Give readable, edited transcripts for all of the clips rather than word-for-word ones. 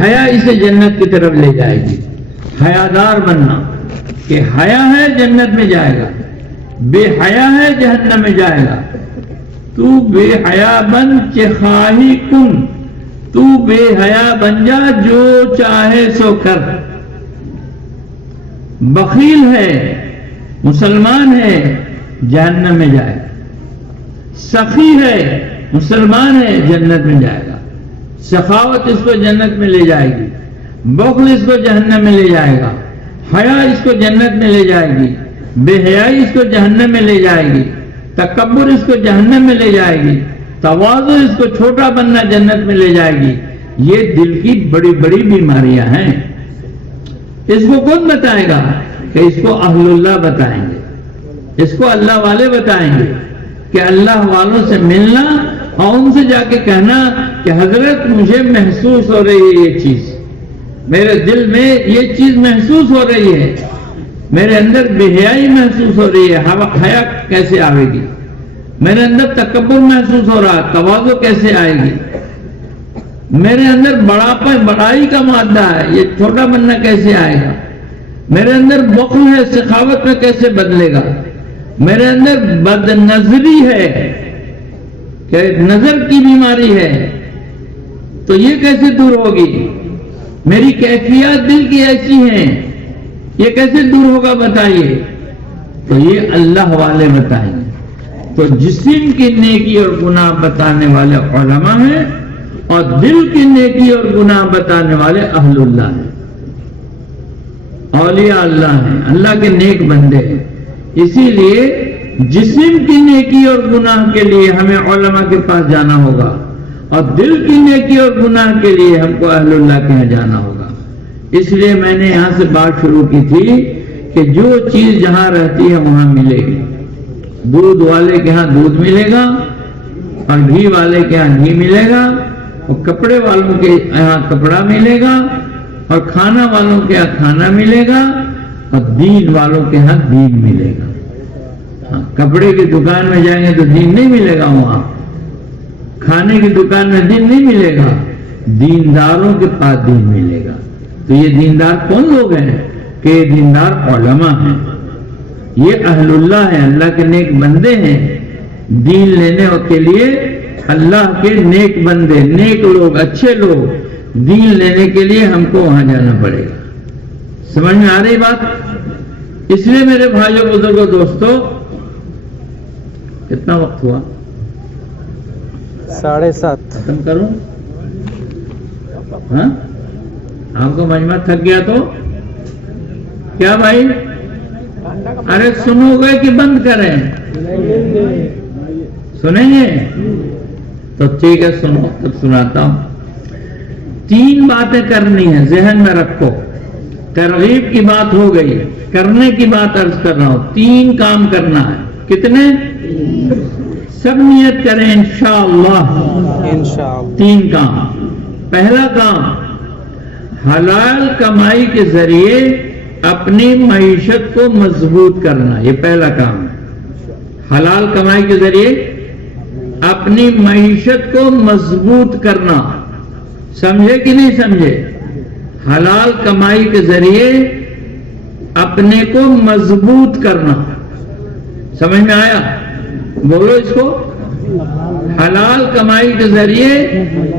حیا اسے جنت کی طرف لے جائے گی. حیادار بننا کہ حیا ہے جنت میں جائے گا، بے حیا ہے جہنم میں جائے گا. تو بے حیا بن چخواہی کن، تو بے حیا بن جا جو چاہے سو کر. بخیل ہے، مسلمان ہے، جہنم میں جائے گا. سخی ہے، مسلمان ہے، جنت میں جائے گا. سخاوت اس کو جنت میں لے جائے گی، بخل اس کو جہنم میں لے جائے گا. حیا اس کو جنت میں لے جائے گی، بے حیائی اس کو جہنم میں لے جائے گی. تکبر اس کو جہنم میں لے جائے گی. تواضع اس کو چھوٹا بننا جنت میں لے جائے گی. یہ دل کی بڑی بڑی بیماریاں ہیں. اس کو کون بتائے گا؟ کہ اس کو اہل اللہ بتائیں گے، اس کو اللہ والے بتائیں گے کہ اللہ والوں سے ملنا اور ان سے جا کے کہنا کہ حضرت مجھے محسوس ہو رہی ہے یہ چیز، میرے دل میں یہ چیز محسوس ہو رہی ہے، میرے اندر بے حیائی محسوس ہو رہی ہے. حیا کیسے آئے گی؟ میرے اندر تکبر محسوس ہو رہا ہے، تواضع کیسے آئے گی؟ میرے اندر بڑائی کا مادہ ہے، یہ چھوٹا بننا کیسے آئے گا؟ میرے اندر بخل ہے، سخاوت میں کیسے بدلے گا؟ میرے اندر بد نظری ہے کہ نظر کی بیماری ہے، تو یہ کیسے دور ہوگی؟ میری کیفیات دل کی ایسی ہیں، یہ کیسے دور ہوگا بتائیے؟ تو یہ اللہ والے بتائیں گے. تو جسم کی نیکی اور گناہ بتانے والے علماء ہیں اور دل کی نیکی اور گناہ بتانے والے اہل اللہ ہیں، اولیاء اللہ ہیں، اللہ کے نیک بندے ہیں. اسی لیے جسم کی نیکی اور گناہ کے لیے ہمیں علماء کے پاس جانا ہوگا اور دل کی نیکی اور گناہ کے لیے ہم کو اہل اللہ کے یہاں جانا ہوگا. اس لیے میں نے یہاں سے بات شروع کی تھی کہ جو چیز جہاں رہتی ہے وہاں ملے گی. دودھ والے کے ہاں دودھ ملے گا اور گھی والے کے ہاں گھی ملے گا اور کپڑے والوں کے یہاں کپڑا ملے گا اور کھانا والوں کے یہاں کھانا ملے گا اور دین والوں کے ہاں دین ملے گا. ہاں، کپڑے کی دکان میں جائیں گے تو دین نہیں ملے گا، وہاں کھانے کی دکان میں دین نہیں ملے گا، دینداروں کے پاس دین ملے گا. تو یہ دیندار کون لوگ ہیں؟ کہ یہ دیندار علماء ہیں، یہ اہل اللہ ہیں، اللہ کے نیک بندے ہیں. دین لینے کے لیے اللہ کے نیک بندے، نیک لوگ، اچھے لوگ، دین لینے کے لیے ہم کو وہاں جانا پڑے گا. سمجھ میں آ رہی بات؟ اس لیے میرے بھائیوں بزرگوں دوستوں، کتنا وقت ہوا؟ 7:30. ختم کروں؟ ہاں، آپ کو مجمع تھک گیا تو کیا بھائی؟ ارے سنو گے کہ بند کریں؟ سنیں گے تو ٹھیک ہے، سنو. تب سناتا ہوں. 3 باتیں کرنی ہیں، ذہن میں رکھو. ترغیب کی بات ہو گئی، کرنے کی بات عرض کر رہا ہوں. 3 کام کرنا ہے. کتنے؟ سب نیت کریں انشاءاللہ. 3 کام. پہلا کام، حلال کمائی کے ذریعے اپنی معیشت کو مضبوط کرنا. یہ پہلا کام ہے. حلال کمائی کے ذریعے اپنی معیشت کو مضبوط کرنا. سمجھے کہ نہیں سمجھے؟ حلال کمائی کے ذریعے اپنے کو مضبوط کرنا. سمجھ میں آیا؟ بولو اس کو. حلال کمائی کے ذریعے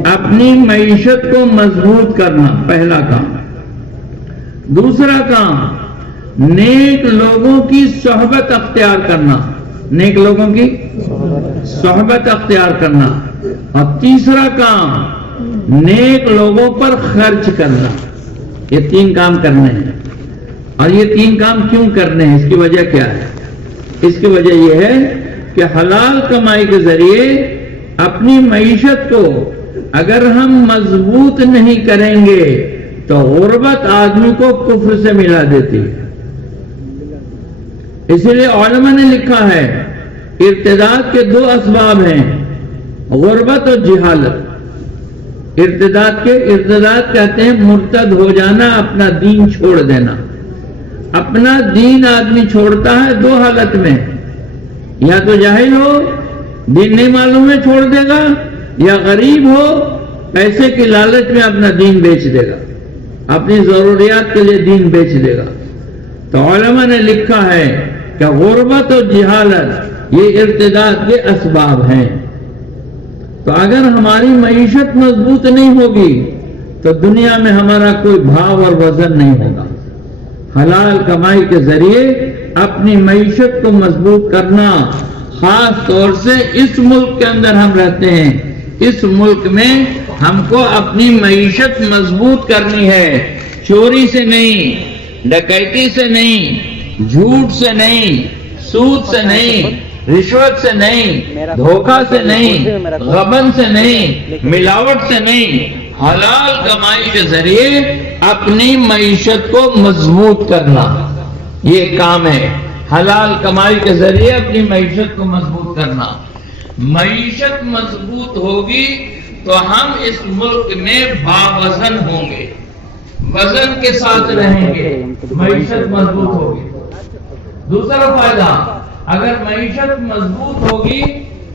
اپنی معیشت کو مضبوط کرنا، پہلا کام. دوسرا کام، نیک لوگوں کی صحبت اختیار کرنا. نیک لوگوں کی صحبت اختیار کرنا. اور تیسرا کام، نیک لوگوں پر خرچ کرنا. یہ 3 کام کرنے ہیں. اور یہ 3 کام کیوں کرنے ہیں؟ اس کی وجہ کیا ہے؟ اس کی وجہ یہ ہے کہ حلال کمائی کے ذریعے اپنی معیشت کو اگر ہم مضبوط نہیں کریں گے تو غربت آدمی کو کفر سے ملا دیتی ہے. اسی لیے علماء نے لکھا ہے ارتداد کے 2 اسباب ہیں، غربت اور جہالت. ارتداد کہتے ہیں مرتد ہو جانا، اپنا دین چھوڑ دینا. اپنا دین آدمی چھوڑتا ہے 2 حالت میں، یا تو جاہل ہو، دین نہیں معلوم ہے چھوڑ دے گا، یا غریب ہو پیسے کی لالچ میں اپنا دین بیچ دے گا، اپنی ضروریات کے لیے دین بیچ دے گا۔ تو علماء نے لکھا ہے کہ غربت اور جہالت یہ ارتداد کے اسباب ہیں۔ تو اگر ہماری معیشت مضبوط نہیں ہوگی تو دنیا میں ہمارا کوئی بھاؤ اور وزن نہیں ہوگا۔ حلال کمائی کے ذریعے اپنی معیشت کو مضبوط کرنا، خاص طور سے اس ملک کے اندر ہم رہتے ہیں، اس ملک میں ہم کو اپنی معیشت مضبوط کرنی ہے، چوری سے نہیں، ڈکیتی سے نہیں، جھوٹ سے نہیں، سود سے نہیں، رشوت سے نہیں، دھوکہ سے نہیں، غبن سے نہیں، ملاوٹ سے نہیں، حلال کمائی کے ذریعے اپنی معیشت کو مضبوط کرنا، یہ کام ہے۔ حلال کمائی کے ذریعے اپنی معیشت کو مضبوط کرنا۔ معیشت مضبوط ہوگی تو ہم اس ملک میں باوزن ہوں گے، وزن کے ساتھ رہیں گے، معیشت مضبوط ہوگی۔ دوسرا فائدہ، اگر معیشت مضبوط ہوگی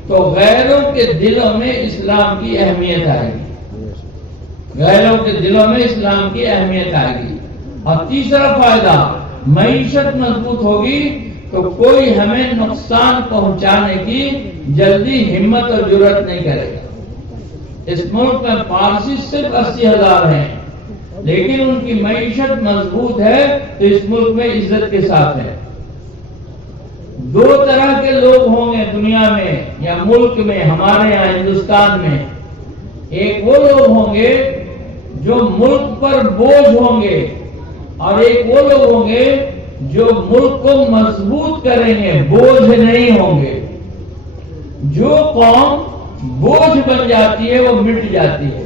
تو غیروں کے دلوں میں اسلام کی اہمیت آئے گی، غیروں کے دلوں میں اسلام کی اہمیت آئے گی۔ اور تیسرا فائدہ، معیشت مضبوط ہوگی تو کوئی ہمیں نقصان پہنچانے کی جلدی ہمت اور جرأت نہیں کرے گا۔ اس ملک میں پارسی صرف 80,000 ہیں، لیکن ان کی معیشت مضبوط ہے تو اس ملک میں عزت کے ساتھ ہے۔ دو طرح کے لوگ ہوں گے دنیا میں یا ملک میں، ہمارے یہاں ہندوستان میں۔ ایک وہ لوگ ہوں گے جو ملک پر بوجھ ہوں گے، اور ایک وہ لوگ ہوں گے جو ملک کو مضبوط کریں گے، بوجھ نہیں ہوں گے۔ جو قوم بوجھ بن جاتی ہے وہ مٹ جاتی ہے،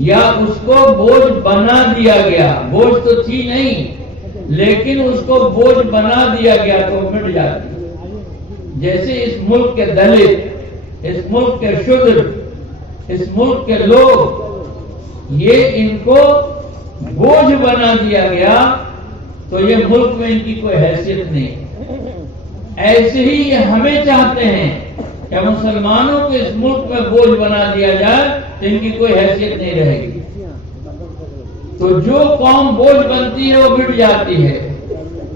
یا اس کو بوجھ بنا دیا گیا، بوجھ تو تھی نہیں لیکن اس کو بوجھ بنا دیا گیا تو مٹ جاتی ہے۔ جیسے اس ملک کے دلت، اس ملک کے شودر، اس ملک کے لوگ، یہ ان کو بوجھ بنا دیا گیا تو یہ ملک میں ان کی کوئی حیثیت نہیں۔ ایسے ہی یہ ہمیں چاہتے ہیں کہ مسلمانوں کو اس ملک میں بوجھ بنا دیا جائے تو ان کی کوئی حیثیت نہیں رہے گی۔ تو جو قوم بوجھ بنتی ہے وہ مٹ جاتی ہے،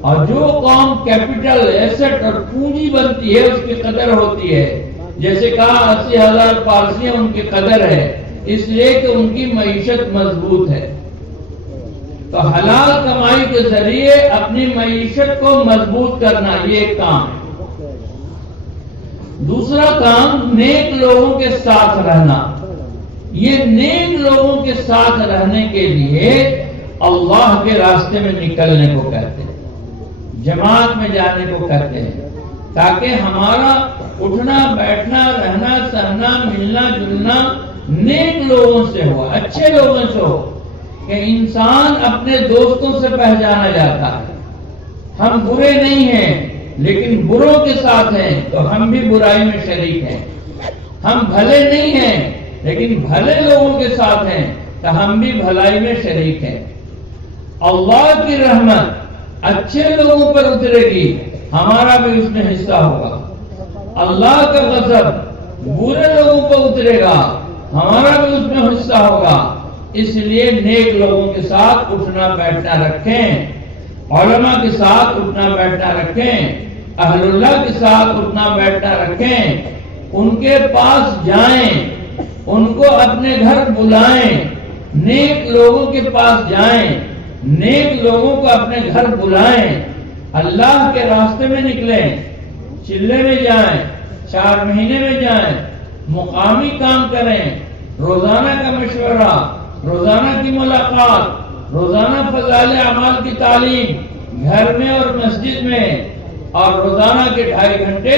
اور جو قوم کیپٹل، ایسٹ اور پونجی بنتی ہے اس کی قدر ہوتی ہے۔ جیسے کہا 80,000 پارسی ان کی قدر ہے، اس لیے کہ ان کی معیشت مضبوط ہے۔ تو حلال کمائی کے ذریعے اپنی معیشت کو مضبوط کرنا، یہ ایک کام ہے۔ دوسرا کام، نیک لوگوں کے ساتھ رہنا۔ یہ نیک لوگوں کے ساتھ رہنے کے لیے اللہ کے راستے میں نکلنے کو کہتے ہیں، جماعت میں جانے کو کہتے ہیں، تاکہ ہمارا اٹھنا بیٹھنا رہنا سہنا ملنا جلنا نیک لوگوں سے ہو، اچھے لوگوں سے ہو، کہ انسان اپنے دوستوں سے پہچانا جاتا ہے۔ ہم برے نہیں ہیں لیکن بروں کے ساتھ ہیں تو ہم بھی برائی میں شریک ہیں۔ ہم بھلے نہیں ہیں لیکن بھلے لوگوں کے ساتھ ہیں تو ہم بھی بھلائی میں شریک ہیں۔ اللہ کی رحمت اچھے لوگوں پر اترے گی، ہمارا بھی اس میں حصہ ہوگا۔ اللہ کا غضب برے لوگوں پر اترے گا، ہمارا بھی اس میں حصہ ہوگا۔ اس لیے نیک لوگوں کے ساتھ اٹھنا بیٹھنا رکھیں، علماء کے ساتھ اٹھنا بیٹھنا رکھیں، اہل اللہ کے ساتھ اٹھنا بیٹھنا رکھیں، ان کے پاس جائیں، ان کو اپنے گھر بلائیں، نیک لوگوں کے پاس جائیں، نیک لوگوں کو اپنے گھر بلائیں، اللہ کے راستے میں نکلیں، چلے میں جائیں، 4 مہینے میں جائیں، مقامی کام کریں، روزانہ کا مشورہ، روزانہ کی ملاقات، روزانہ فضائل اعمال کی تعلیم گھر میں اور مسجد میں، اور روزانہ کے 2.5 گھنٹے،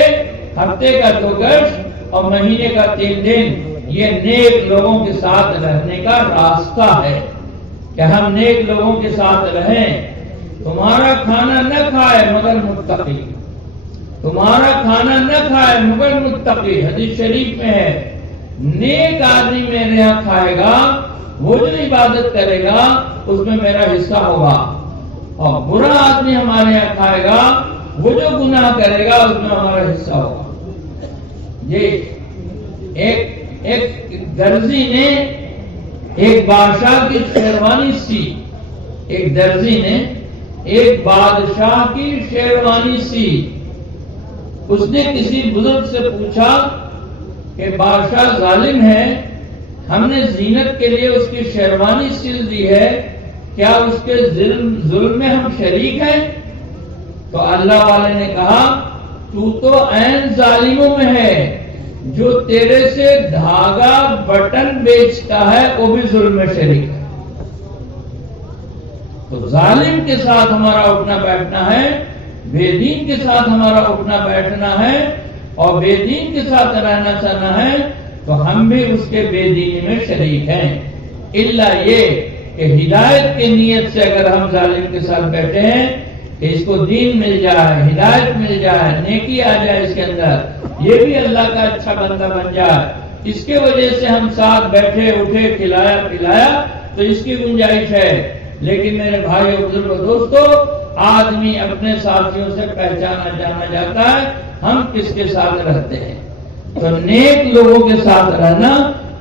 ہفتے کا 2 گشت اور مہینے کا 3 دن۔ یہ نیک لوگوں کے ساتھ رہنے کا راستہ ہے کہ ہم نیک لوگوں کے ساتھ رہیں۔ تمہارا کھانا نہ کھائے مگر متقی، تمہارا کھانا نہ کھائے مگر متقی، حدیث شریف میں ہے۔ نیک آدمی میرے یہاں کھائے گا، وہ جو عبادت کرے گا اس میں میرا حصہ ہوگا، اور برا آدمی ہمارے یہاں کھائے گا، وہ جو گناہ کرے گا اس میں ہمارا حصہ ہوگا۔ یہ ایک درزی نے ایک بادشاہ کی شیروانی سی، ایک درزی نے ایک بادشاہ کی شیروانی سی۔ اس نے کسی بزرگ سے پوچھا کہ بادشاہ ظالم ہے، ہم نے زینت کے لیے اس کی شیروانی سل دی ہے، کیا اس کے ظلم میں ہم شریک ہیں؟ تو اللہ والے نے کہا تو عین ظالموں میں ہے، جو تیرے سے دھاگا بٹن بیچتا ہے وہ بھی ظلم میں شریک ہے۔ تو ظالم کے ساتھ ہمارا اٹھنا بیٹھنا ہے، بے دین کے ساتھ ہمارا اٹھنا بیٹھنا ہے، اور بے دین کے ساتھ رہنا چاہنا ہے تو ہم بھی اس کے بے دینی میں شریک ہیں۔ الا یہ کہ ہدایت کی نیت سے اگر ہم ظالم کے ساتھ بیٹھے ہیں کہ اس کو دین مل جائے، ہدایت مل جائے، نیکی آ جائے اس کے اندر، یہ بھی اللہ کا اچھا بندہ بن جائے، اس کے وجہ سے ہم ساتھ بیٹھے اٹھے کھلایا پلایا تو اس کی گنجائش ہے۔ لیکن میرے بھائیو بزرگوں دوستو، آدمی اپنے ساتھیوں سے پہچانا جانا جاتا ہے ہم کس کے ساتھ رہتے ہیں۔ تو نیک لوگوں کے ساتھ رہنا،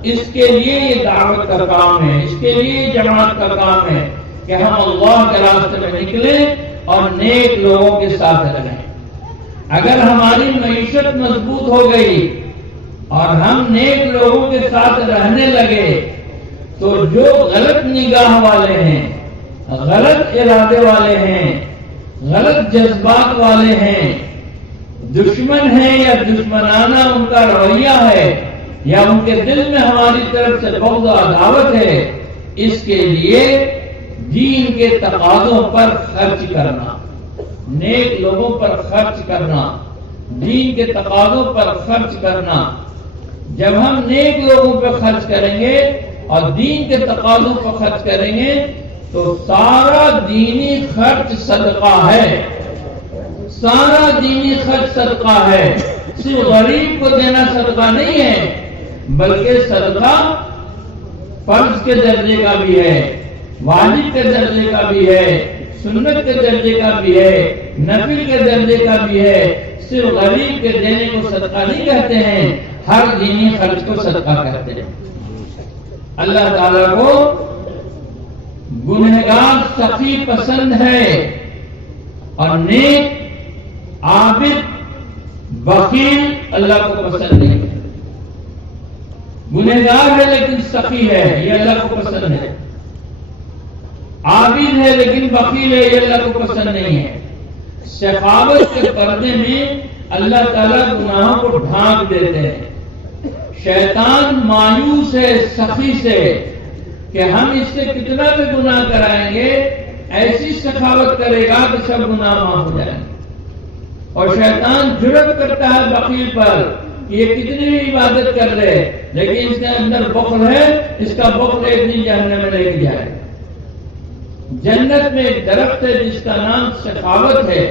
اس کے لیے یہ دعوت کا کام ہے، اس کے لیے یہ جماعت کا کام ہے کہ ہم اللہ کے راستے میں نکلیں اور نیک لوگوں کے ساتھ رہیں۔ اگر ہماری معیشت مضبوط ہو گئی اور ہم نیک لوگوں کے ساتھ رہنے لگے تو جو غلط نگاہ والے ہیں، غلط ارادے والے ہیں، غلط جذبات والے ہیں، دشمن ہیں یا دشمنانہ ان کا رویہ ہے، یا ان کے دل میں ہماری طرف سے بغض و عداوت ہے، اس کے لیے دین کے تقاضوں پر خرچ کرنا، نیک لوگوں پر خرچ کرنا، دین کے تقاضوں پر خرچ کرنا۔ جب ہم نیک لوگوں پر خرچ کریں گے اور دین کے تقاضوں پر خرچ کریں گے تو سارا دینی خرچ صدقہ ہے، سارا دینی خرچ صدقہ ہے۔ صرف غریب کو دینا صدقہ نہیں ہے، بلکہ صدقہ فرض کے درجے کا بھی ہے، واجب کے درجے کا بھی ہے، سنت کے درجے کا بھی ہے، نفل کے درجے کا بھی ہے۔ صرف غریب کے دینے کو صدقہ نہیں کہتے ہیں، ہر دینی خرچ کو صدقہ کہتے ہیں۔ اللہ تعالیٰ کو گنہگار سخی پسند ہے اور نیک عابد بخیل اللہ کو پسند نہیں ہے۔ گنہگار ہے لیکن سخی ہے، یہ اللہ کو پسند ہے۔ عابد ہے لیکن بخیل ہے، یہ اللہ کو پسند نہیں ہے۔ سخاوت کے پردے میں اللہ تعالیٰ گناہوں کو ڈھانک دیتے ہیں۔ شیطان مایوس ہے سخی سے کہ ہم اس سے کتنا بھی گناہ کرائیں گے، ایسی سخاوت کرے گا کہ سب گناہ معاف ہو جائیں گے۔ اور شیطان جرأت کرتا ہے بخیل پر، یہ کتنی بھی عبادت کر لے لیکن اس کے اندر بخل ہے، اس کا بخل ایک دن جہنم میں لے کے جائے گا۔ جنت میں ایک درخت ہے جس کا نام سخاوت ہے،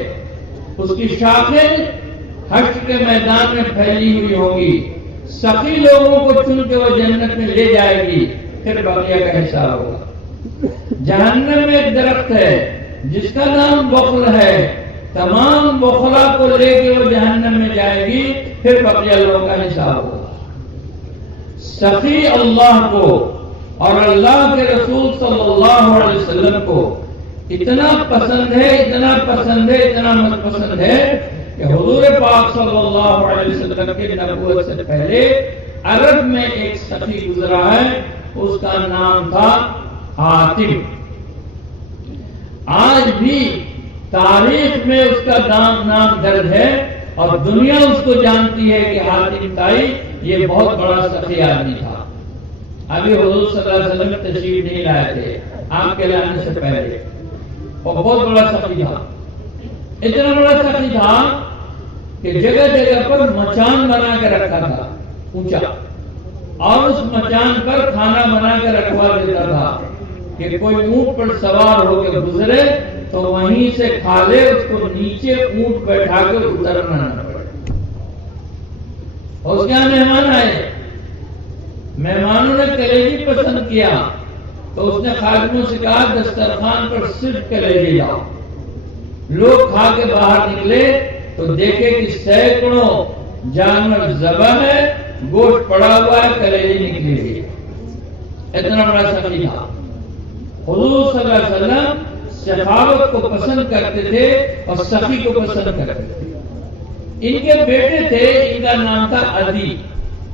اس کی شاخیں حشر کے میدان میں پھیلی ہوئی ہوگی، سخی لوگوں کو چن کے وہ جنت میں لے جائے گی، پھر بقیہ کا حساب ہوگا۔ جہنم میں ایک درخت ہے جس کا نام بخل ہے، تمام بخلا کو لے کے وہ جہنم میں جائے گی، پھر بقیہ لوگوں کا حساب ہوگا۔ سخی اللہ کو اور اللہ کے رسول صلی اللہ علیہ وسلم کو اتنا پسند ہے، اتنا پسند ہے، اتنا پسند ہے کہ حضور پاک صلی اللہ علیہ وسلم کے نبوت سے پہلے عرب میں ایک سخی گزرا ہے، اس کا نام تھا حاتم۔ آج بھی تاریخ میں اس کا نام درج ہے اور دنیا اس کو جانتی ہے کہ حاتم تائی یہ بہت بڑا سخی آدمی تھا۔ ابھی حضور صلی اللہ علیہ وسلم تشریف نہیں لائے تھے، آپ کے لانے سے پہلے، اور بہت بڑا سخی تھا۔ اتنا بڑا سخی تھا کہ جگہ جگہ پر مچان بنا کے رکھا تھا اونچا، اور اس مچان پر کھانا بنا کے رکھوا دیتا تھا کہ کوئی اونٹ پر سوار ہو کے گزرے تو وہیں سے کھا لے، اس کو نیچے اونٹ بیٹھا کے اترنا نہ پڑے۔ اور اس کے یہاں مہمان آئے، مہمانوں نے کلیجی پسند کیا تو اس نے خادموں سے کہا دسترخوان پر صرف کلیجی لاؤ۔ لوگ کھا کے باہر نکلے تو دیکھے کہ سینکڑوں جانور ذبح ہے، گوشت پڑا ہوا ہے، کلیجی نکلی ہوئی۔ اتنا بڑا سخی تھا. حضور صلی اللہ علیہ وسلم سخاوت کو پسند کرتے تھے اور سخی کو پسند کرتے تھے. ان کے بیٹے تھے، ان کا نام تھا عدی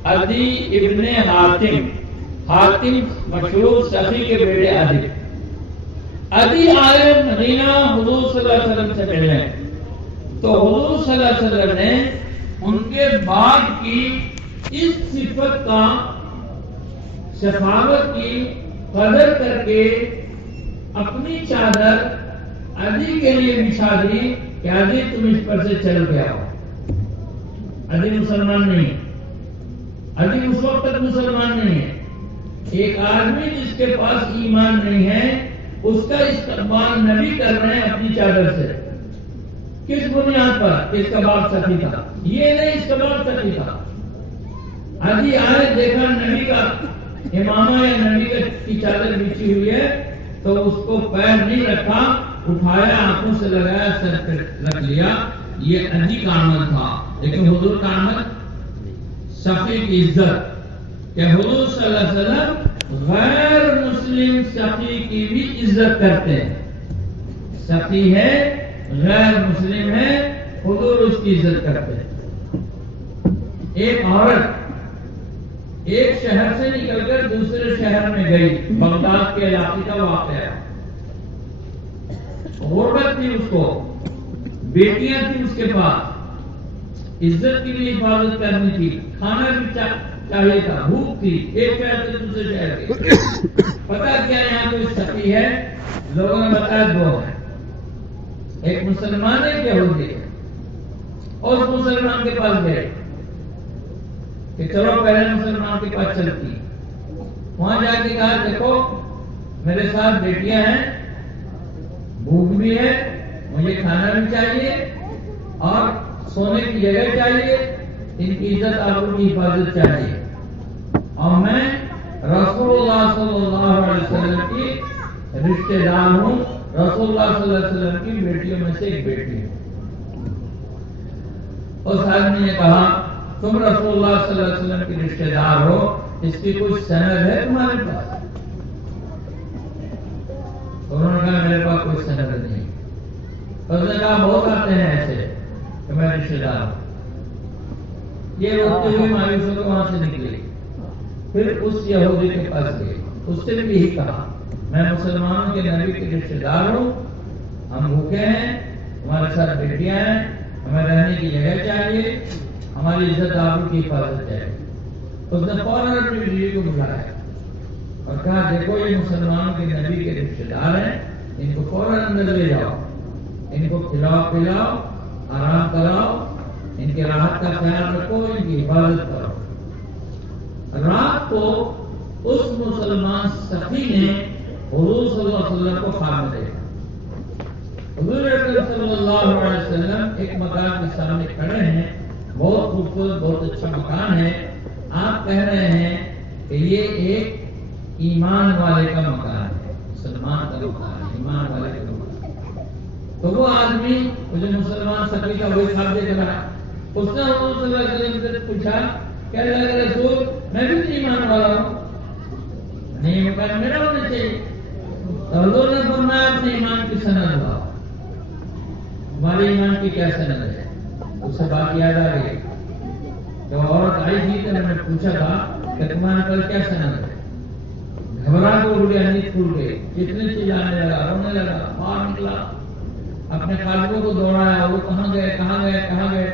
ابن حاتم. حاتم مشہور سخی کے بیٹے عدی. عدی آئے مدینہ حضور صلی اللہ علیہ وسلم سے ملنے، تو حضور صلی اللہ علیہ وسلم نے ان کے باپ کی اس صفت کا، سخاوت کی قدر کر کے اپنی چادر عدی کے لیے بچھا دی کہ عدی تم اس پر سے چل گیا ہو. عدی مسلمان نہیں ہے، عدی اس وقت تک مسلمان نہیں ہے. ایک آدمی جس کے پاس ایمان نہیں ہے اس کا استقبال نبی کر رہے ہیں اپنی چادر سے. کس بنیاد پر؟ اس کا باپ سخی تھا. یہ نہیں، اس کا باپ سخی تھا. عدی آئے، دیکھا نبی کا امامہ یا نبی کی چادر بچھی ہوئی ہے تو اس کو پیر نہیں رکھا، اٹھایا، آنکھوں سے لگایا، سر پہ رکھ لیا. یہ عدی کا عمل تھا. لیکن حضور کا عمل سخی کی عزت، کہ حضور صلی اللہ علیہ وسلم غیر مسلم سخی کی بھی عزت کرتے ہیں. سخی ہے، غیر مسلم ہے، حضور اس کی عزت کرتے ہیں. ایک عورت ایک شہر سے نکل کر دوسرے شہر میں گئی، بغداد کے علاقے کا واقعہ. غربت تھی، اس کو بیٹیاں تھیں اس کے پاس، عزت کی بھی حفاظت کرنی تھی، کھانا بھی چاہیے تھا، بھوک تھی، ایک شہر سے دوسرے شہر کے. پتا کیا یہاں کوئی سخی ہے؟ لوگوں نے بتایا دو ہے، ایک مسلمان ہے کہ یہودی ہے. اور اس مسلمان کے پاس گئے کہ چلو پہلے مسلمان کے پاس چلتی. وہاں جا کے کہا دیکھو میرے ساتھ بیٹیاں ہیں، بھوک بھی ہے، مجھے کھانا بھی چاہیے اور سونے کی جگہ چاہیے، ان کی عزت آبرو کی حفاظت چاہیے، اور میں رسول اللہ صلی اللہ علیہ وسلم کی رشتے دار ہوں، رسول اللہ صلی اللہ علیہ وسلم کی بیٹیوں میں سے ایک بیٹی ہوں. اس آدمی نے کہا تم رسول اللہ صلی اللہ علیہ وسلم کی رشتے دار ہو، اس کی کچھ سند ہے تمہارے پاس؟ انہوں نے کہا میرے پاس کوئی سند نہیں. اس نے کہا بہت آتے ہیں ایسے کہ میں رشتے دار ہوں. یہ روکتے ہوئے مایوس ہو کے وہاں سے نکلی. پھر اس یہودی کے پاس گئے، اس سے بھی یہی کہا میں مسلمانوں کے نبی کے رشتے دار ہوں، ہم بھوکے ہیں، ہمارے ساتھ بیٹیاں ہیں، ہمیں رہنے کی جگہ چاہیے، ہماری عزت آبرو کی حفاظت چاہیے. اس نے فوراً اپنی بیوی کو بلایا اور کہا دیکھو یہ مسلمانوں کے نبی کے رشتے دار ہیں، ان کو فوراً اندر لے جاؤ، ان کو کھلاؤ پلاؤ، آرام کراؤ، ان کی راحت کا خیال رکھو، ان کی حفاظت کرو. رات کو اس مسلمان سخی نے حضور صلی اللہ علیہ وسلم کو خواب میں دیکھا. حضور صلی اللہ علیہ وسلم ایک مکان کے سامنے کھڑے ہیں، بہت خوبصورت، بہت اچھا مکان ہے. آپ کہہ رہے ہیں کہ یہ ایک ایمان والے کا مکان ہے، مسلمان کا مکان ہے، ایمان والے کا مکان. تو وہ آدمی جو مسلمان سخی کا وہی خواب دیکھ رہا، اس نے حضور صلی اللہ علیہ وسلم سے پوچھا کہ اللہ کے رسول میں بھی ایمان والا ہوں، نہیں مکان میرا ہونا چاہیے. تو حضور نے فرمایا اپنے ایمان کی سند ہوا. ہمارے ایمان کی کیا سند ہے؟ اس سے بات یاد آ گئی کہ عورت آئی تھی تو میں نے پوچھا تھا کہ تمہارے پر کیا سند ہے؟ گھبرا کے اڑ گیا، نیند کھل گئی، کتنے چلانے لگا، رونے لگا، باہر نکلا، اپنے خالقوں کو دوڑایا، وہ کہاں گئے کہاں گئے کہاں گئے.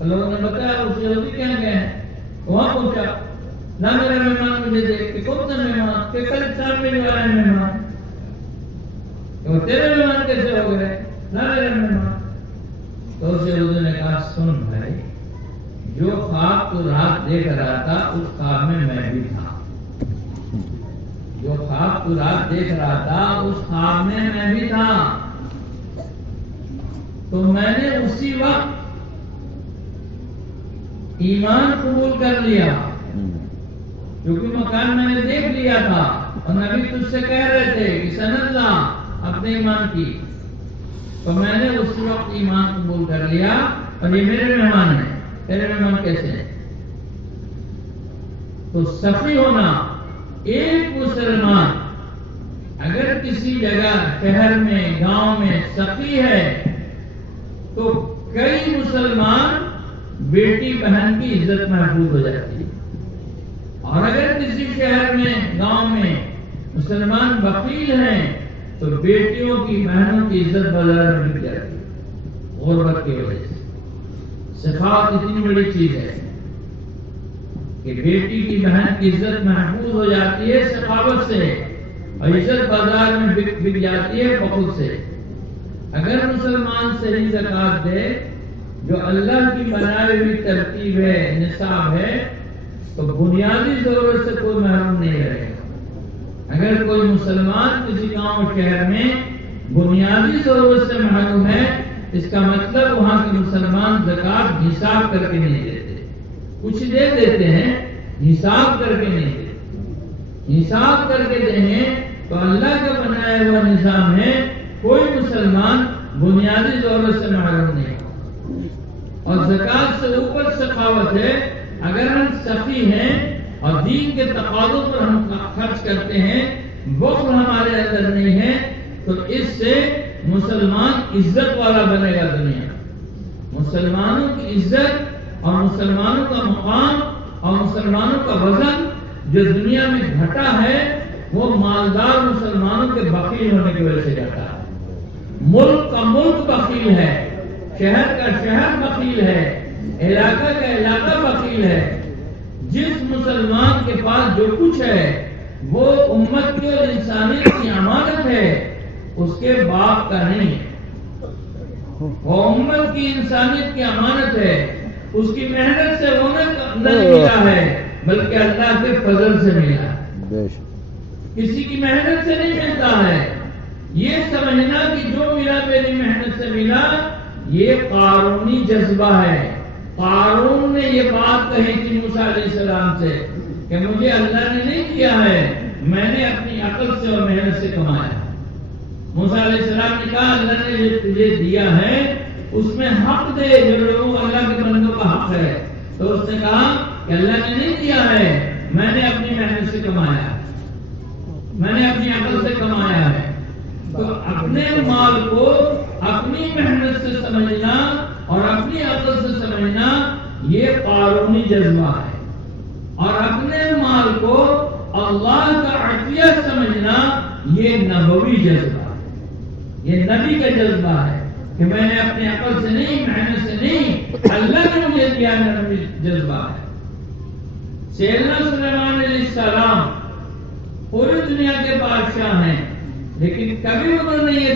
لوگوں نے بتایا اس یہودی کہاں گئے ہیں. وہاں پہنچا، نہ میرا مہمان مجھے دیکھ کے کون سا مہمان کہ کل شام میں جو آئے مہمان، وہ تیرے مہمان کیسے ہو گئے؟ نہ میرے مہمان. تو اس یہودی نے کہا سن بھائی، جو خواب تو رات دیکھ رہا تھا اس خواب میں بھی تھا، جو خواب تو رات دیکھ رہا تھا اس خواب میں بھی تھا. تو میں نے اسی وقت ایمان قبول کر لیا، کیونکہ مکان میں نے دیکھ لیا تھا اور نبی تجھ سے کہہ رہے تھے کہ سند لا اپنے ایمان کی. تو میں نے اسی وقت ایمان قبول کر لیا اور یہ میرے مہمان ہیں، تیرے مہمان کیسے ہیں؟ تو سخی ہونا ایک مسلمان اگر کسی جگہ شہر میں گاؤں میں سخی ہے تو کئی مسلمان بیٹی بہن کی عزت محفوظ ہو جاتی ہے، اور اگر کسی شہر میں گاؤں میں مسلمان بخیل ہیں تو بیٹیوں کی بہنوں کی عزت بازار میں بک جاتی ہے غربت کی وجہ سے۔ سخاوت اتنی بڑی چیز ہے کہ بیٹی کی بہن کی عزت محفوظ ہو جاتی ہے سخاوت سے، اور عزت بازار میں بک جاتی ہے بخل سے۔ اگر مسلمان صحیح زکات دے جو اللہ کی بنائی ہوئی ترتیب ہے، نصاب ہے، تو بنیادی ضرورت سے کوئی محروم نہیں رہے گا۔ اگر کوئی مسلمان کسی گاؤں شہر میں بنیادی ضرورت سے محروم ہے، اس کا مطلب وہاں کے مسلمان زکات حساب کر کے نہیں دیتے، کچھ دے دیتے ہیں، حساب کر کے نہیں دیتے۔ حساب کر کے دیں گے تو اللہ کا بنایا ہوا نظام ہے، کوئی مسلمان بنیادی ضرورت سے محروم نہیں ہوگا۔ اور زکات سے اوپر سخاوت ہے، اگر ہم سخی ہیں اور دین کے تقاضوں پر ہم خرچ کرتے ہیں، بخل ہمارے اندر نہیں ہے، تو اس سے مسلمان عزت والا بنے گا دنیا میں۔ مسلمانوں کی عزت اور مسلمانوں کا مقام اور مسلمانوں کا وزن جو دنیا میں گھٹا ہے، وہ مالدار مسلمانوں کے بخیل ہونے کی وجہ سے جاتا ہے۔ ملک کا ملک بخیل ہے، شہر کا شہر بخیل ہے، علاقہ کا علاقہ بخیل ہے۔ جس مسلمان کے پاس جو کچھ ہے وہ امت کی اور انسانیت کی امانت ہے، اس کے باپ کا نہیں ہے، وہ امت کی انسانیت کی امانت ہے، اس کی محنت سے وہ نہیں ملا ہے بلکہ اللہ کے فضل سے ملا ہے، کسی کی محنت سے نہیں ملتا ہے۔ یہ سمجھنا کہ جو ملا میری محنت سے ملا، یہ قارونی جذبہ ہے۔ قارون نے یہ بات کہی تھی موسیٰ علیہ السلام سے کہ مجھے اللہ نے نہیں دیا ہے، میں نے اپنی عقل سے اور محنت سے کمایا۔ موسیٰ علیہ السلام نے کہا اللہ نے جو تجھے دیا ہے اس میں حق دے، جو لوگوں کو اللہ کے بندوں کا حق ہے۔ تو اس نے کہا کہ اللہ نے نہیں دیا ہے، میں نے اپنی محنت سے کمایا، میں نے اپنی عقل سے کمایا ہے۔ تو اپنے مال کو اپنی محنت سے سمجھنا اور اپنی عقل سے سمجھنا یہ قارونی جذبہ ہے، اور اپنے مال کو اللہ کا عطیہ سمجھنا یہ نبوی جذبہ ہے، یہ نبی کا جذبہ ہے کہ میں نے اپنی عقل سے نہیں، محنت سے نہیں، اللہ نے مجھے دیا، نبوی جذبہ ہے۔ سیدنا سلیمان علیہ السلام پوری دنیا کے بادشاہ ہیں، لیکن کبھی انہوں نے یہ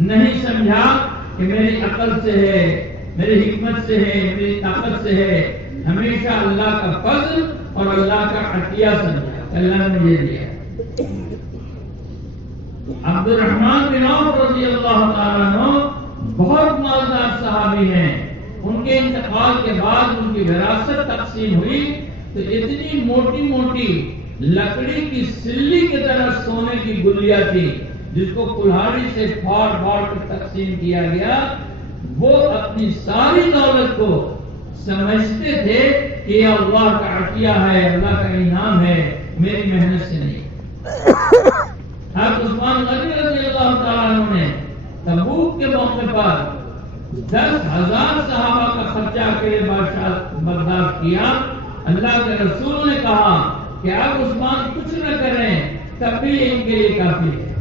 نہیں سمجھا کہ میری عقل سے ہے، میری حکمت سے ہے، میری طاقت سے ہے، ہمیشہ اللہ کا فضل اور اللہ کا عطیہ سمجھا، اللہ نے مجھے دیا۔ عبد الرحمن بن عوف رضی اللہ تعالیٰ عنہ بہت مالدار صحابی ہیں، ان کے انتقال کے بعد ان کی وراثت تقسیم ہوئی تو اتنی موٹی موٹی لکڑی کی سلی کی طرح سونے کی گلیا تھی جس کو کلہاڑی سے پھاڑ پھاڑ کر تقسیم کیا گیا۔ وہ اپنی ساری دولت کو سمجھتے تھے کہ یہ اللہ کا عطیہ ہے، اللہ کا انعام ہے، میری محنت سے نہیں۔ حضرت عثمان غنی رضی اللہ تعالیٰ عنہ نے تبوک کے موقع پر 10,000 صحابہ کا خرچہ کے برداشت کیا۔ اللہ کے رسول نے کہا کہ اب عثمان کچھ نہ کریں تب بھی ان کے لیے کافی ہے۔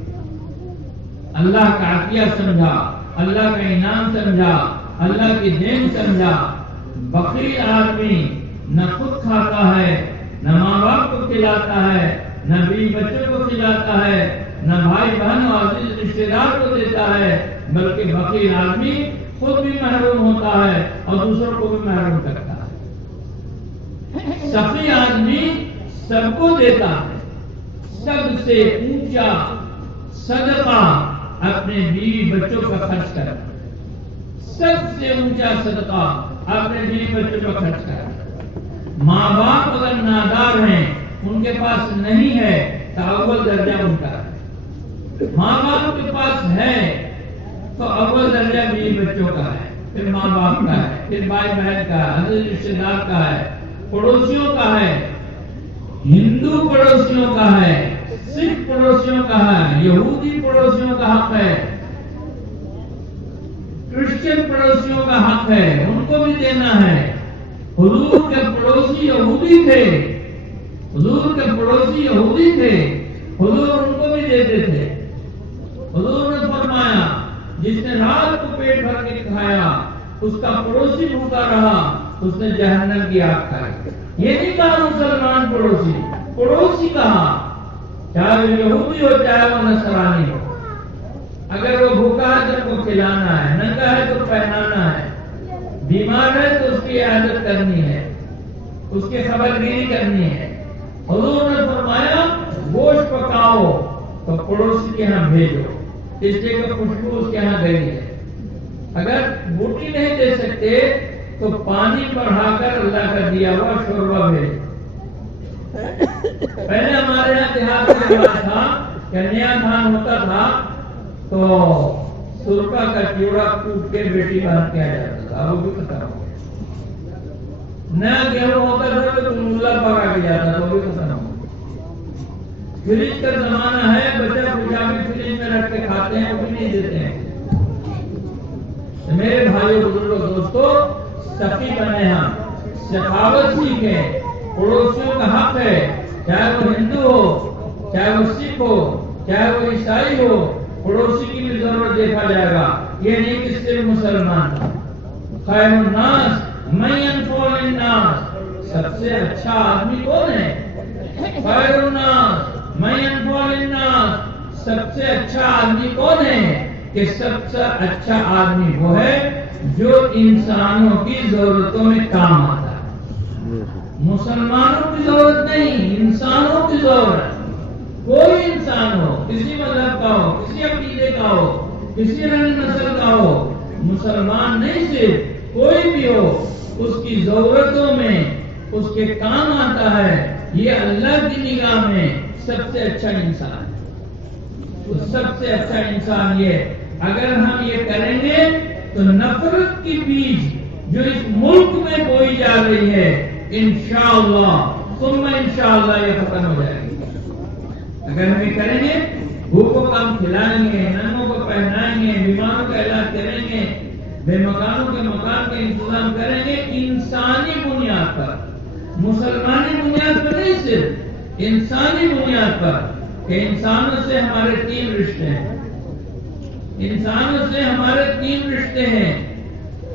اللہ کا عطیہ سمجھا، اللہ کا انعام سمجھا، اللہ کی دین سمجھا۔ بخیل آدمی نہ خود کھاتا ہے، نہ ماں باپ کو کھلاتا ہے، نہ بیوی بچوں کو کھلاتا ہے، نہ بھائی بہن اور عزیز رشتے دار کو دیتا ہے، بلکہ بخیل آدمی خود بھی محروم ہوتا ہے اور دوسروں کو بھی محروم کرتا ہے۔ سخی آدمی سب کو دیتا ہے۔ سب سے اونچا صدقہ اپنے بیوی بچوں کا خرچ کرنا، سب سے اونچا صدقہ اپنے بیوی بچوں کا خرچ کرنا۔ ماں باپ اگر نادار ہیں، ان کے پاس نہیں ہے تو اول درجہ ان کا ہے۔ ماں باپ کے پاس ہے تو اول درجہ بیوی بچوں کا ہے، پھر ماں باپ کا ہے، پھر بھائی بہن کا ہے، عزیز رشتے دار کا ہے، پڑوسیوں کا ہے۔ ہندو پڑوسیوں کا ہے، سکھ پڑوسیوں کا ہے، یہودی پڑوسیوں کا حق ہے، کرسچن پڑوسیوں کا حق ہے، ان کو بھی دینا ہے۔ حضور کے پڑوسی یہودی تھے، حضور کے پڑوسی یہودی تھے، حضور ان کو بھی دیتے تھے۔ حضور نے فرمایا جس نے رات کو پیٹ بھر کے کھایا اس کا پڑوسی بھوکا رہا، اس نے جہنم کی آگ کھائی۔ یہ نہیں کہا مسلمان پڑوسی، پڑوسی کہا، چاہے وہ یہودی ہو چاہے وہ نصرانی ہو۔ اگر وہ بھوکا ہے تو اس کو کھلانا ہے، ننگا ہے تو پہنانا ہے، بیمار ہے تو اس کی عیادت کرنی ہے، اس کی خبرگیری کرنی ہے۔ حضور نے فرمایا گوشت پکاؤ تو پڑوسی کے یہاں بھیجو، اس لیے کہ خوشبو اس کے یہاں گئی ہے۔ اگر بوٹی نہیں دے سکتے تو پانی بڑھا کر اللہ کا دیا ہوا شوربہ بھیجو۔ پہلے ہمارے یہاں دیہات میں رواج تھا کہ نیا دھان ہوتا تھا تو سرکہ کا چیوڑا کوٹ کے بیٹی بہن کیا جاتا تھا، وہ بھی ختم ہو گیا۔ نیا گیہوں ہوتا تھا تو ملا پکا کے جاتا تھا، وہ بھی ختم ہو گیا۔ فریج کا زمانہ ہے، بچہ پوچھا بھی فریج میں رکھ کے کھاتے ہیں، وہ بھی نہیں دیتے ہیں۔ میرے بھائیوں بزرگوں دوستو، سخی بنے ہم، سخاوت سیکھیں۔ پڑوسیوں کا حق ہے، چاہے وہ ہندو ہو، چاہے وہ سکھ ہو، چاہے وہ عیسائی ہو، پڑوسی کی بھی ضرورت دیکھا جائے گا۔ یہ نہیں کہ صرف مسلمان۔ خیر الناس من ينفع للناس، سب سے اچھا آدمی کون ہے؟ خیر الناس من ينفع للناس، سب سے اچھا آدمی کون ہے؟ کہ سب سے اچھا آدمی وہ ہے جو انسانوں کی ضرورتوں میں کام آتا ہے۔ مسلمانوں کی ضرورت نہیں، انسانوں کی ضرورت۔ کوئی انسان ہو، کسی مذہب کا ہو، کسی عقیدے کا ہو، کسی رنگ نسل کا ہو، مسلمان نہیں صرف کوئی بھی ہو، اس کی ضرورتوں میں اس کے کام آتا ہے۔ یہ اللہ کی نگاہ میں سب سے اچھا انسان ہے۔ سب سے اچھا انسان یہ، اگر ہم یہ کریں گے تو نفرت کی بیج جو اس ملک میں بوئی جا رہی ہے انشاءاللہ ثم انشاءاللہ یہ ختم ہو جائے گی۔ اگر ہم یہ کریں گے، بھوکوں کو ہم کھلائیں گے، ننگوں کو پہنائیں گے، بیماروں کا علاج کریں گے، بے مکانوں کے مکان کا انتظام کریں گے، انسانی بنیاد پر، مسلمانی بنیاد پر نہیں، صرف انسانی بنیاد پر، کہ انسانوں سے ہمارے 3 رشتے ہیں۔ انسانوں سے ہمارے 3 رشتے ہیں۔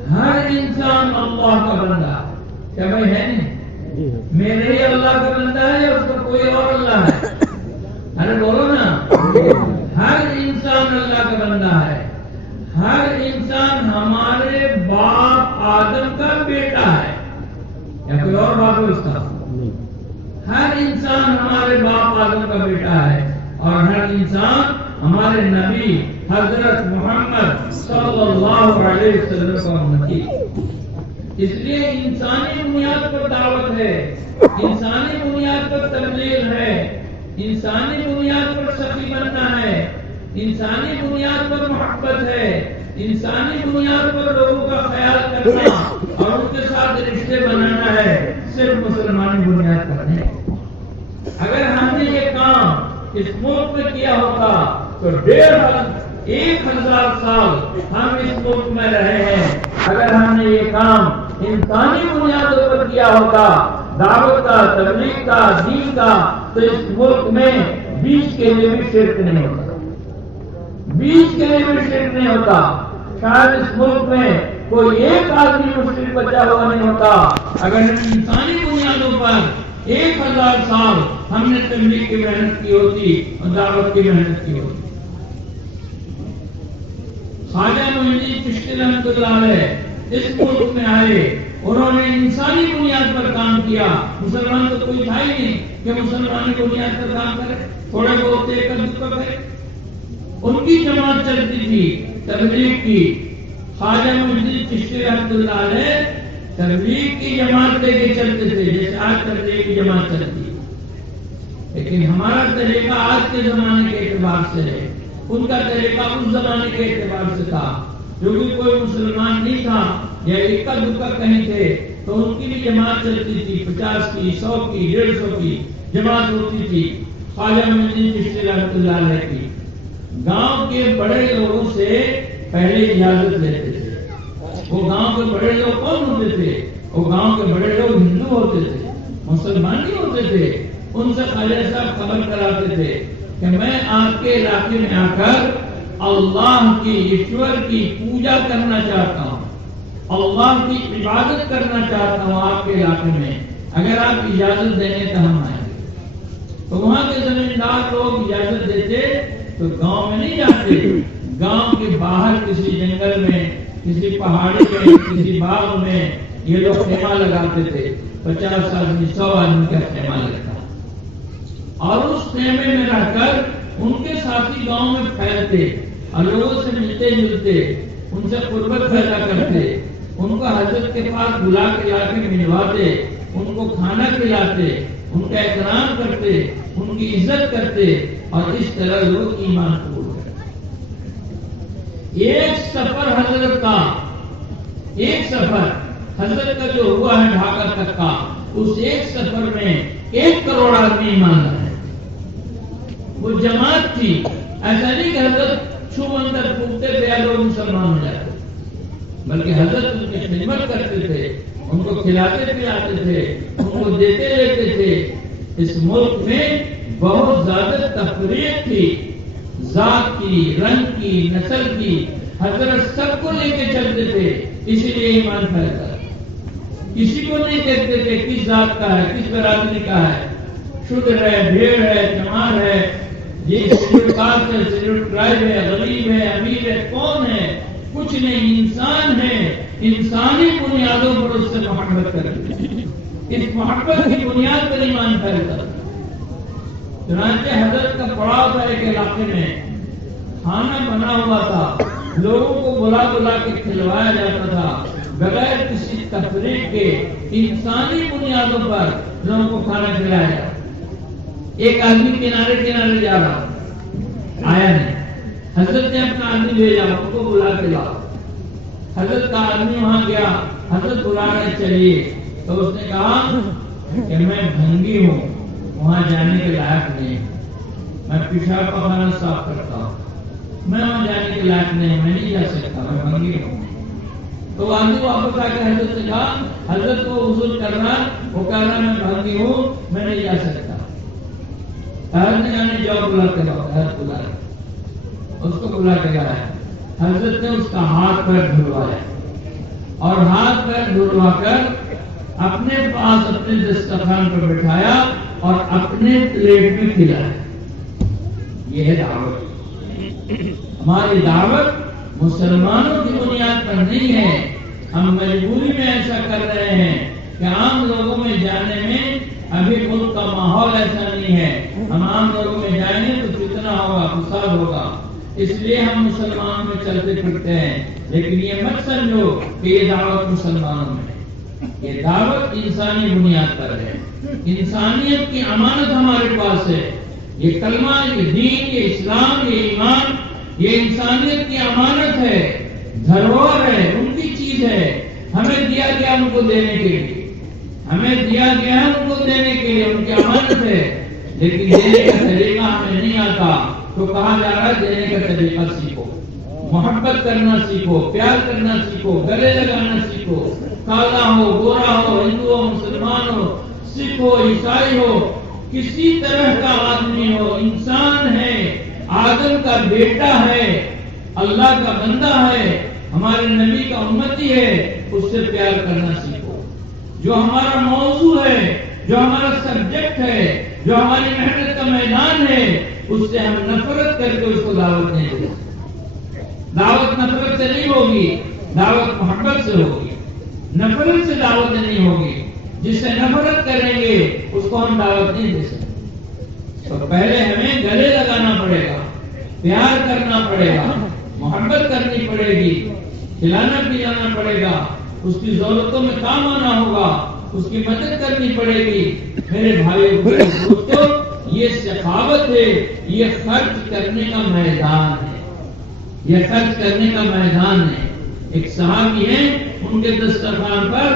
ہر انسان اللہ کا بندہ، کیا بھائی ہے نہیں؟ میرے ہی اللہ کا بندہ ہے یا اس کا کوئی اور اللہ ہے؟ ارے بولو نا، ہر انسان اللہ کا بندہ ہے۔ ہر انسان ہمارے باپ آدم کا بیٹا ہے، یا کوئی اور باپ ہے اس کا؟ ہر انسان ہمارے باپ آدم کا بیٹا ہے، اور ہر انسان ہمارے نبی حضرت محمد صلی اللہ علیہ وسلم کا امتی۔ اس لیے انسانی بنیاد پر دعوت ہے، انسانی بنیاد پر تبلیغ ہے، انسانی بنیاد پر سخی بننا ہے، انسانی بنیاد پر محبت ہے، انسانی بنیاد پر لوگوں کا خیال کرنا اور ان کے ساتھ رشتے بنانا ہے، صرف مسلمانی بنیاد پر نہیں۔ اگر ہم نے یہ کام اس ملک میں کیا ہوتا تو 1,500 سال ہم اس ملک میں رہے ہیں۔ اگر ہم نے یہ کام انسانی بنیادوں پر کیا ہوتا، دعوت کا، تبلیغ کا، دین کا، تو اس ملک میں بیچ کے لیے بھی شرک نہیں ہوتا، بیچ کے لیے بھی شرک نہیں ہوتا۔ شاید اس ملک میں کوئی ایک آدمی مشرک بچا ہوا نہیں ہوتا اگر انسانی بنیادوں پر 1,000 سال ہم نے تبلیغ کی محنت کی ہوتی اور دعوت کی محنت کی ہوتی۔ خواجہ معین الدین چشتی رحمۃ اللہ علیہ اس ملک میں آئے، انہوں نے انسانی بنیاد پر کام کیا۔ مسلمان تو کوئی تھا ہی نہیں کہ مسلمانی بنیاد پر کام کرے، تھوڑے بہت ایک دکھ کرے۔ ان کی جماعت چلتی تھی تبلیغ کی۔ خواجہ معین الدین چشتی رحمۃ اللہ علیہ تبلیغ کی جماعت لے کے چلتے تھے، جیسے آج تبلیغ کی جماعت چلتی ہے، لیکن ہمارا طریقہ آج کے زمانے کے اعتبار سے ہے، ان کا طریقہ اس زمانے کے اعتبار سے تھا۔ جو بھی کوئی مسلمان نہیں تھا یا اکا دکا کہیں تھے تو ان کی بھی جماعت چلتی تھی، 50 کی، 100 کی، 150 کی، جماعت ہوتی تھی خواجہ معین الدین چشتی رحمۃ اللہ علیہ کی، گاؤں کے بڑے لوگوں سے پہلے اجازت لیتے تھے۔ وہ گاؤں کے بڑے لوگ کون ہوتے تھے؟ وہ گاؤں کے بڑے لوگ ہندو ہوتے تھے، مسلمان نہیں ہوتے تھے۔ ان سے خواجہ صاحب خبر کراتے تھے کہ میں آپ کے علاقے میں آ کر اللہ کی، ایشور کی پوجا کرنا چاہتا ہوں، اللہ کی عبادت کرنا چاہتا ہوں آپ کے علاقے میں، اگر آپ اجازت دیں گے تو ہم آئیں گے۔ تو وہاں کے زمیندار لوگ اجازت دیتے تو گاؤں میں نہیں جاتے، گاؤں کے باہر کسی جنگل میں، کسی پہاڑی میں، کسی باغ میں یہ لوگ خیمہ لگاتے تھے، 50 آدمی 100 آدمی کا خیمہ لگتا، اور اس خیمے میں رہ کر ان کے ساتھی گاؤں میں پھیلتے اور لوگوں سے ملتے جلتے، ان سے قربت پیدا کرتے، ان کو حضرت کے پاس بلا کے لا کے ملواتے، ان کو کھانا کھلاتے، ان کا احترام کرتے، ان کی عزت کرتے، اور اس طرح لوگ ایمان قبول کرتے۔ ایک سفر حضرت کا، ایک سفر حضرت کا جو ہوا ہے ڈھاکہ تک کا، اس ایک سفر میں 1 کروڑ آدمی ایمان لائے۔ وہ جماعت تھی، ایسا نہیں کہ حضرت چھو منتر پھونکتے تھے لوگ مسلمان ہو جاتے، بلکہ حضرت ان کی خدمت کرتے تھے، ان کو کھلاتے پلاتے تھے، ان کو دیتے لیتے تھے۔ اس ملک میں بہت زیادہ تفریق تھی، ذات کی، رنگ کی، نسل کی، حضرت سب کو لے کے چلتے تھے، اسی لیے ایمان پھیلتا۔ کسی کو نہیں دیکھتے تھے کس ذات کا ہے، کس برادری کا ہے، شودر ہے، بھیڑ ہے، چمار ہے، یہ شیڈول کاسٹ ہے، شیڈول ٹرائب ہے، غریب ہے، امیر ہے، کون ہے، کچھ نہیں، انسان ہے، انسانی بنیادوں پر اس سے محبت کرتے، اس محبت کی بنیاد پر ایمان پھیلتا۔ چنانچہ حضرت کا پڑاؤ تھا ایک علاقے میں، کھانا بنا ہوا تھا، لوگوں کو بلا بلا کے کھلوایا جاتا تھا، بغیر کسی تفریق کے انسانی بنیادوں پر لوگوں کو کھانا کھلایا جاتا۔ ایک آدمی کنارے کنارے جا رہا، آیا نہیں، حضرت نے اپنا آدمی بھیجا، ان کو بلا کے لاؤ۔ حضرت کا آدمی وہاں گیا، حضرت بلا رہے چلیے، تو اس نے کہا کہ میں بھنگی ہوں، وہاں جانے کے لائق نہیں، میں پیشاب پخانا صاف کرتا ہوں، میں وہاں جانے کے لائق نہیں، میں نہیں جا سکتا، میں بھنگی ہوں۔ تو آدمی واپس آ کے حضرت سے کہا، حضرت کو وصول کرنا، وہ کہہ رہا میں بھنگی ہوں، میں نہیں جا سکتا۔ حضرت نے کہا جاؤ بلا کے لاؤ، حضرت بلا اس کو بلا کے لایا، حضرت نے اس کا ہاتھ پیر دھلوایا، اور ہاتھ پیر دھلوا کر اپنے پاس اپنے دسترخوان پر بٹھایا اور اپنے پلیٹ میں کھلایا۔ یہ ہے دعوت۔ ہماری دعوت مسلمانوں کی بنیاد پر نہیں ہے، ہم مجبوری میں ایسا کر رہے ہیں کہ عام لوگوں میں جانے میں ابھی ملک کا ماحول ایسا نہیں ہے، ہم عام لوگوں میں جائیں گے تو فتنہ ہوگا، فساد ہوگا، اس لیے ہم مسلمانوں میں چلتے پھرتے ہیں۔ لیکن یہ مت سمجھو کہ یہ دعوت مسلمانوں میں ہے، یہ دعوت انسانی بنیاد پر ہے، انسانیت کی امانت ہمارے پاس ہے، یہ کلمہ، یہ دین، یہ اسلام، یہ ایمان، یہ انسانیت کی امانت ہے، دھروہر ہے، ان کی چیز ہے، ہمیں دیا گیا ان کو دینے کے لیے، ہمیں دیا گیا ان کو دینے کے لیے، ان کی امانت ہے، لیکن دینے کا طریقہ ہمیں نہیں آتا، تو کہا جا رہا ہے دینے کا طریقہ سیکھو، محبت کرنا سیکھو، پیار کرنا سیکھو، گلے لگانا سیکھو، کالا ہو، گورا ہو، ہندو ہو، مسلمان ہو، سکھ ہو، عیسائی ہو، کسی طرح کا آدمی ہو، انسان ہے، آدم کا بیٹا ہے، اللہ کا بندہ ہے، ہمارے نبی کا امتی ہے، اس سے پیار کرنا سیکھو۔ جو ہمارا موضوع ہے، جو ہمارا سبجیکٹ ہے، جو ہماری محنت کا میدان ہے، اس سے ہم نفرت کر کے اس کو دعوت نہیں دیں۔ دعوت نفرت سے نہیں ہوگی، دعوت محبت سے ہوگی، نفرت سے دعوت نہیں ہوگی۔ جس سے نفرت کریں گے اس کو ہم دعوت نہیں دے سکتے۔ تو پہلے ہمیں گلے لگانا پڑے گا، پیار کرنا پڑے گا، محبت کرنی پڑے گی، کھلانا پلانا پڑے گا، اس کی ضرورتوں میں کام آنا ہوگا، اس کی مدد کرنی پڑے گی۔ میرے بھائیوں دوستوں، یہ سخاوت ہے، یہ خرچ کرنے کا میدان ہے، یہ خرچ کرنے کا میدان ہے۔ ایک صحابی ہیں، ان کے دسترخوان پر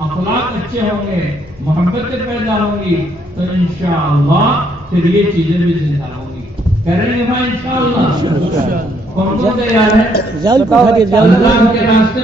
اخلاق اچھے ہوں گے، محبتیں پیدا ہوں گی، تو انشاءاللہ پھر یہ چیزیں بھی زندہ ہوں گی. کریں گے بھائی انشاءاللہ. کون کون تیار ہے؟ اللہ کے راستے